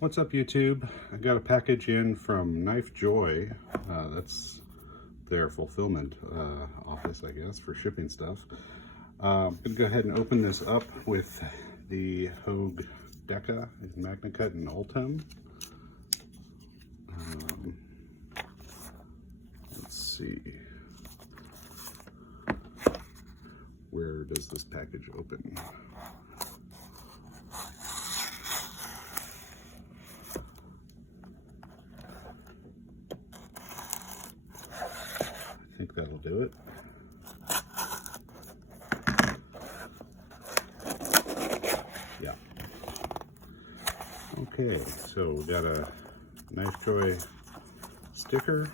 What's up, YouTube? I got a package in from Knifejoy. That's their fulfillment office, I guess, for shipping stuff. I'm going to go ahead and open this up with the Hogue Deca in Magna Cut and Ultem. Let's see. Where does this package open? I think that'll do it. Yeah. Okay, so we got a Knifejoy sticker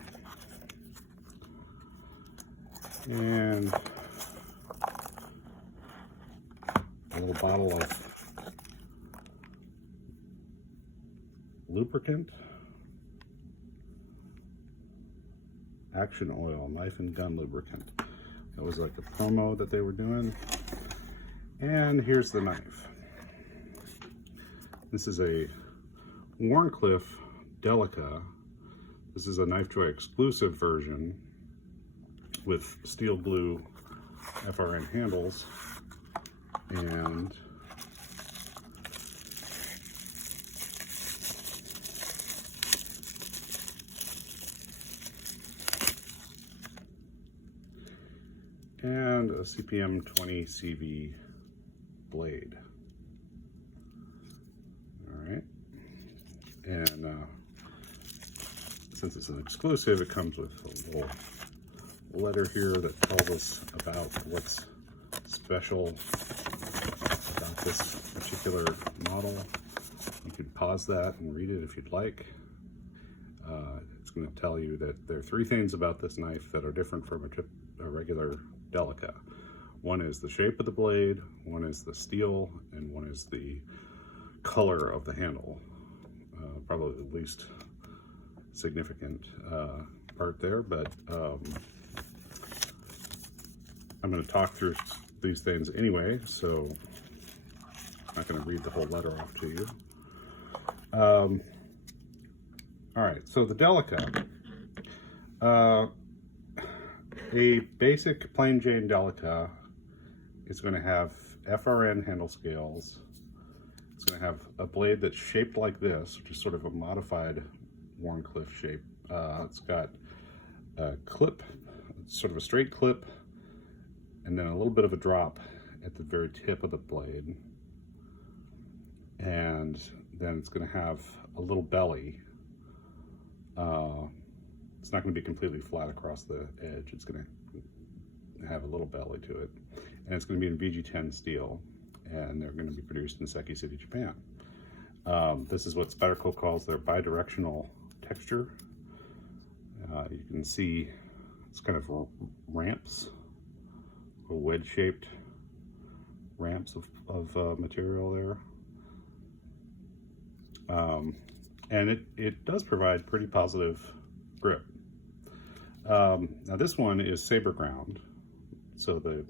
and a little bottle of lubricant, Action Oil, knife and gun lubricant. That was like the promo that they were doing. And here's the knife. This is a Wharncliffe Delica. This is a Knifejoy exclusive version with steel blue FRN handles and a CPM 20 CV blade. All right, and since it's an exclusive, it comes with a little letter here that tells us about what's special about this particular model. You can pause that and read it if you'd like. It's going to tell you that there are three things about this knife that are different from a regular Delica. One is the shape of the blade, one is the steel, and one is the color of the handle. Probably the least significant part there, but I'm going to talk through these things anyway, so I'm not going to read the whole letter off to you. All right, so the Delica. A basic plain Jane Delica is going to have FRN handle scales. It's going to have a blade that's shaped like this, which is sort of a modified Wharncliffe shape. It's got a clip, sort of a straight clip, and then a little bit of a drop at the very tip of the blade. And then it's going to have a little belly. It's not going to be completely flat across the edge. It's going to have a little belly to it. And it's going to be in VG10 steel. And they're going to be produced in Seki City, Japan. This is what Spyderco calls their bidirectional texture. You can see it's kind of ramps, little wedge-shaped ramps of material there. And it does provide pretty positive grip. Now this one is saber ground, so the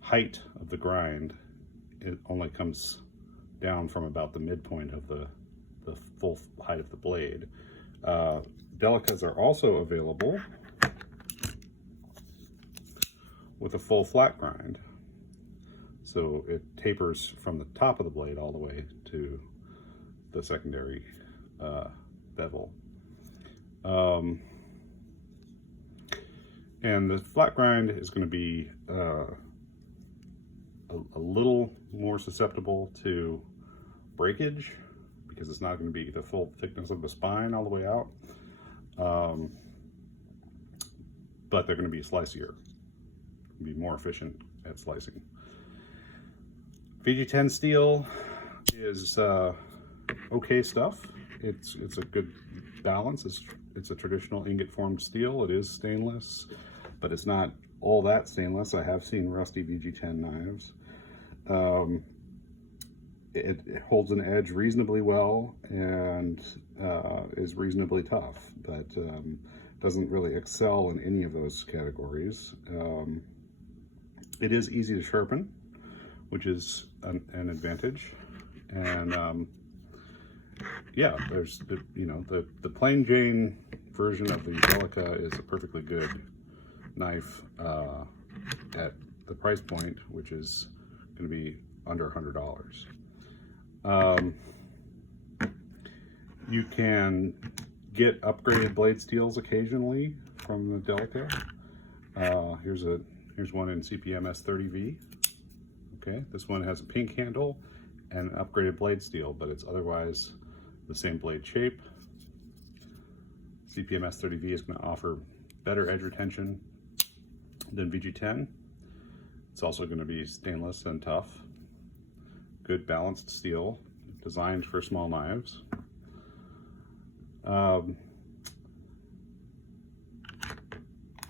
height of the grind, it only comes down from about the midpoint of the full height of the blade. Delicas are also available with a full flat grind, so it tapers from the top of the blade all the way to the secondary bevel. And the flat grind is going to be a little more susceptible to breakage because it's not going to be the full thickness of the spine all the way out. But they're going to be slicier, be more efficient at slicing. VG10 steel is okay stuff. It's a good balance. It's a traditional ingot formed steel. It is stainless, but it's not all that stainless. I have seen rusty VG10 knives. It holds an edge reasonably well and is reasonably tough, but doesn't really excel in any of those categories. It is easy to sharpen, which is an advantage, and yeah, there's the, you know, the plain Jane version of the Delica is a perfectly good knife at the price point, which is going to be under $100. You can get upgraded blade steels occasionally from the Delica. Here's one in CPM S30V. Okay, this one has a pink handle and an upgraded blade steel, but it's otherwise the same blade shape. CPM S30V is going to offer better edge retention than VG10. It's also going to be stainless and tough. Good balanced steel, designed for small knives.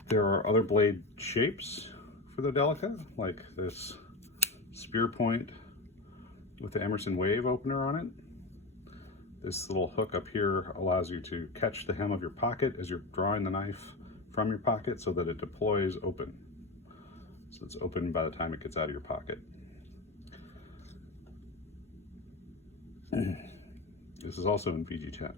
There are other blade shapes for the Delica, like this spear point with the Emerson wave opener on it. This little hook up here allows you to catch the hem of your pocket as you're drawing the knife from your pocket so that it deploys open. So it's open by the time it gets out of your pocket. This is also in VG10.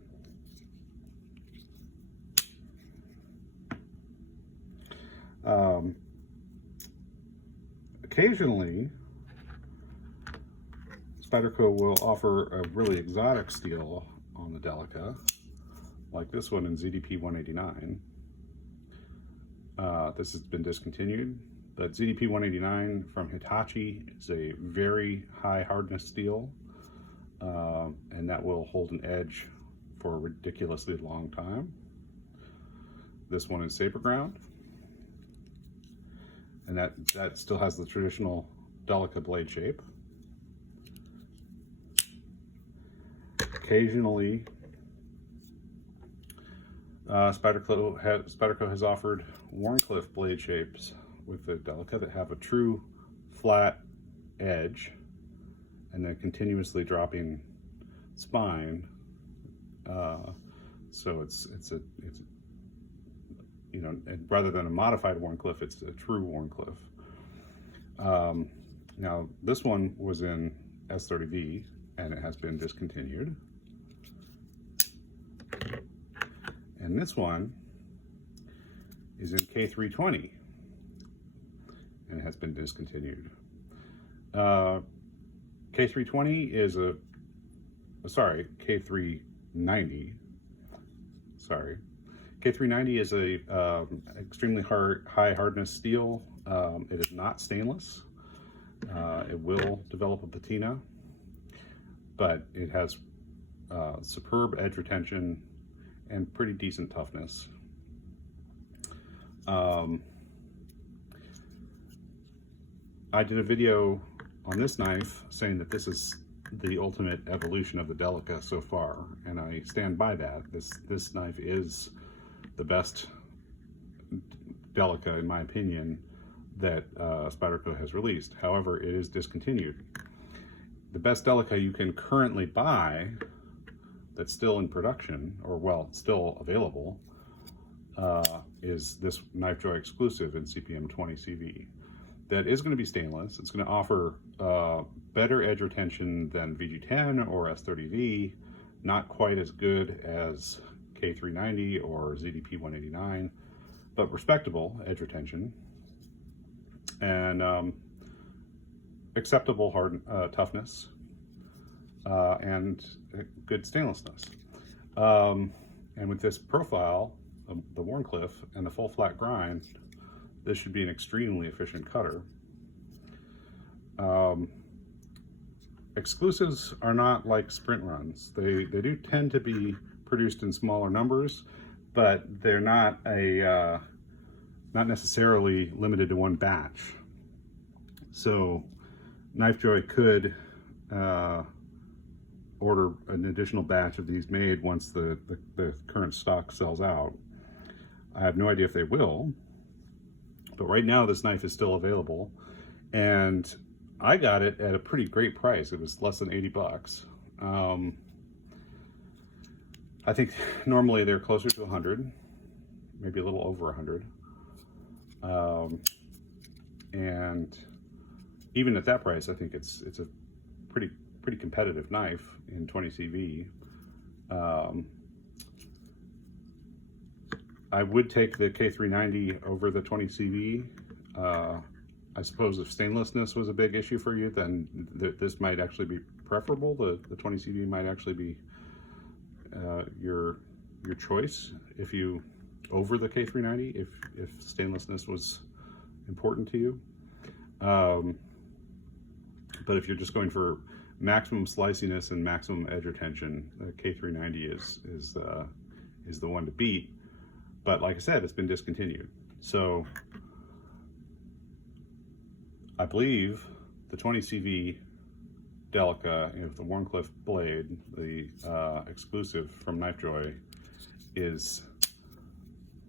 Occasionally, Spyderco will offer a really exotic steel on the Delica, like this one in ZDP 189. This has been discontinued, but ZDP 189 from Hitachi is a very high hardness steel, and that will hold an edge for a ridiculously long time. This one is saber ground, and that still has the traditional Delica blade shape. Occasionally, Spyderco has offered Wharncliffe blade shapes with the Delica that have a true flat edge and then continuously dropping spine. So it's you know, rather than a modified Wharncliffe, it's a true Wharncliffe. Now this one was in S30V and it has been discontinued. And this one is in K320 and it has been discontinued. K320 is K390. Sorry. K390 is a extremely high hardness steel. It is not stainless. It will develop a patina, but it has superb edge retention and pretty decent toughness. I did a video on this knife saying that this is the ultimate evolution of the Delica so far, and I stand by that. This knife is the best Delica, in my opinion, that Spyderco has released. However, it is discontinued. The best Delica you can currently buy that's still in production, or well, still available, is this Knifejoy Exclusive in CPM 20 CV. That is going to be stainless. It's going to offer better edge retention than VG10 or S30V, not quite as good as K390 or ZDP 189, but respectable edge retention and acceptable toughness and good stainlessness. And with this profile, the Wharncliffe and the full flat grind, this should be an extremely efficient cutter. Exclusives are not like sprint runs. They do tend to be produced in smaller numbers, but they're not not necessarily limited to one batch. So Knifejoy could order an additional batch of these made once the current stock sells out. I have no idea if they will, but right now this knife is still available, and I got it at a pretty great price. It was less than 80 bucks. I think normally they're closer to 100, maybe a little over 100. And even at that price, I think it's a pretty competitive knife in 20 CV. I would take the K390 over the 20CV. I suppose if stainlessness was a big issue for you, then this might actually be preferable. The 20CV might actually be your choice if you over the K390 if stainlessness was important to you. But if you're just going for maximum sliciness and maximum edge retention, the K390 is the one to beat. But like I said, it's been discontinued. So I believe the 20CV Delica, the Wharncliffe blade, the exclusive from Knifejoy, is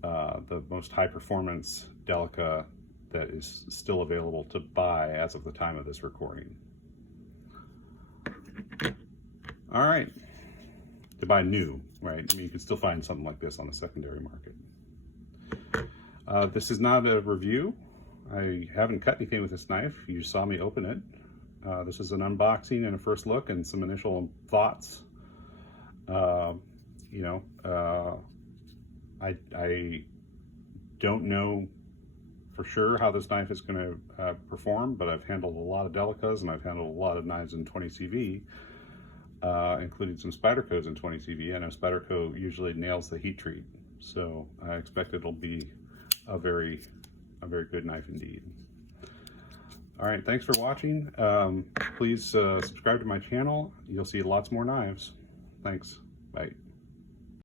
the most high performance Delica that is still available to buy as of the time of this recording. All right, to buy new, right? I mean, you can still find something like this on the secondary market. This is not a review. I haven't cut anything with this knife. You saw me open it. This is an unboxing and a first look and some initial thoughts. I don't know for sure how this knife is going to perform, but I've handled a lot of Delicas and I've handled a lot of knives in 20CV, including some Spydercos in 20CV. I know Spyderco usually nails the heat treat, so I expect it'll be a very good knife indeed. All right, thanks for watching. Please subscribe to my channel. You'll see lots more knives. Thanks. Bye.